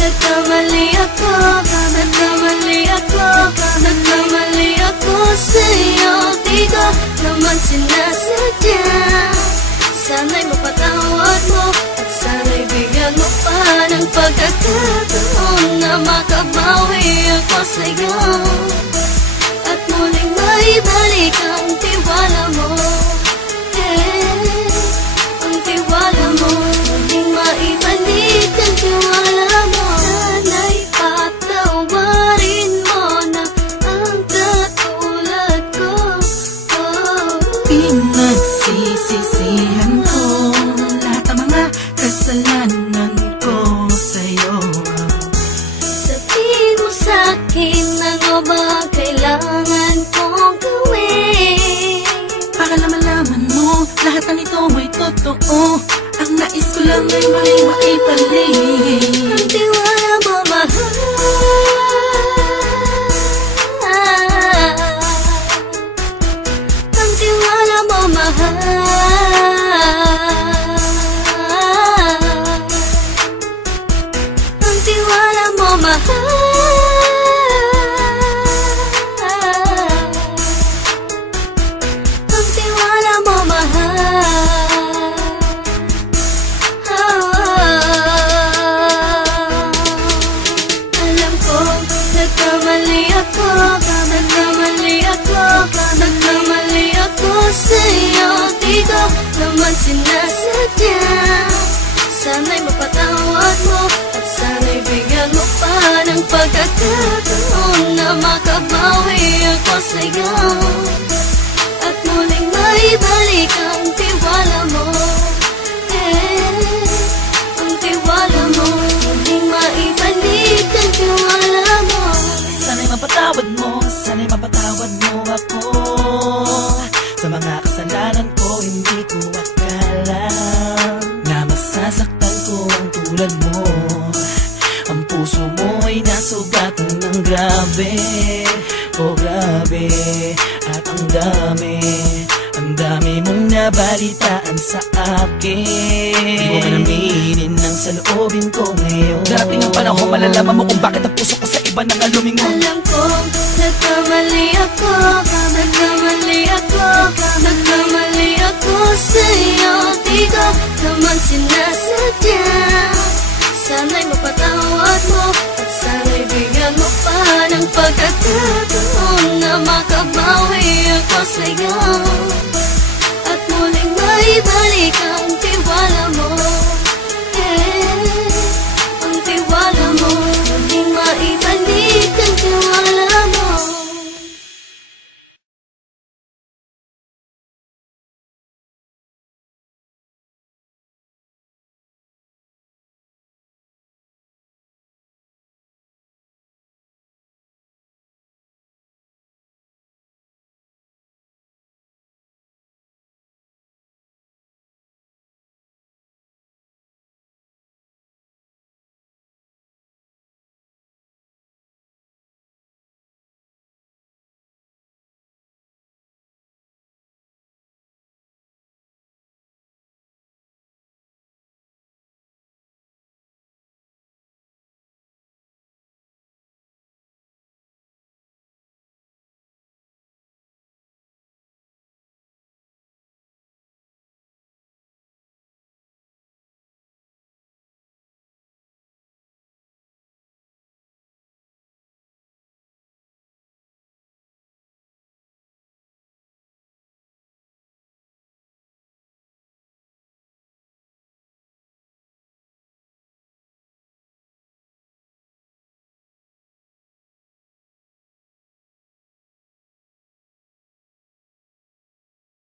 nagkamali ako, nagkamali ako, nagkamali ako sa'yo. Di ko naman sinasadya. Sana'y mapatawad mo at sana'y bigyan mo pa ng pagkakataon na makabawi ako sa'yo at muling maibalik ang tiwala mo. Ang tiwala mo, muling maibalik ang tiwala mo. Sana'y patawarin mo na ang katulad ko. Pinagsisisihan ko lahat ng mga kasalanan ko sa'yo. Sabihin mo sa'kin ano ba kailangan kong gawin para malaman mo lahat ng ito ay totoo. Ang nais ko lang ay maibalik ang tiwala mo, mahal. Ang tiwala mo, mahal. Ang tiwala mo, mahal. Ang tiwala mo, mahal. Alam ko, nagkamali ako, nagkamali ako, nagkamali ako sa'yo. Di ko naman sinasadya. Sana'y mapatawad mo at sana'y bigyan mo pa ng pagkakataon na makabawi ako sa'yo at muling maibalik ang tiwala mo. Ang tiwala mo, muling maibalik ang tiwala mo. Sana'y mapatawad mo, sana'y mapatawad mo ako sa mga kasalanan ko. Hindi ko akala na masasaktan ko ang tulad mo. Ang puso mo ay nasugatan ng grabe, oh grabe. At ang dami mong nabalitaan sa akin. Di mo man aminin ang saloobin ko ngayon. Darating ang panahon, malalaman mo kung bakit ang puso ko sa iba nang lumingon. Alam ko, nagkamali ako, nagkamali ako, nagkamali ako sa'yo. Di ko naman sinasadya. Sana'y mapatawad mo at sana'y bigyan mo pa ng pagkakataon na makabawi ako sa'yo at muling maibalik ang tiwala mo.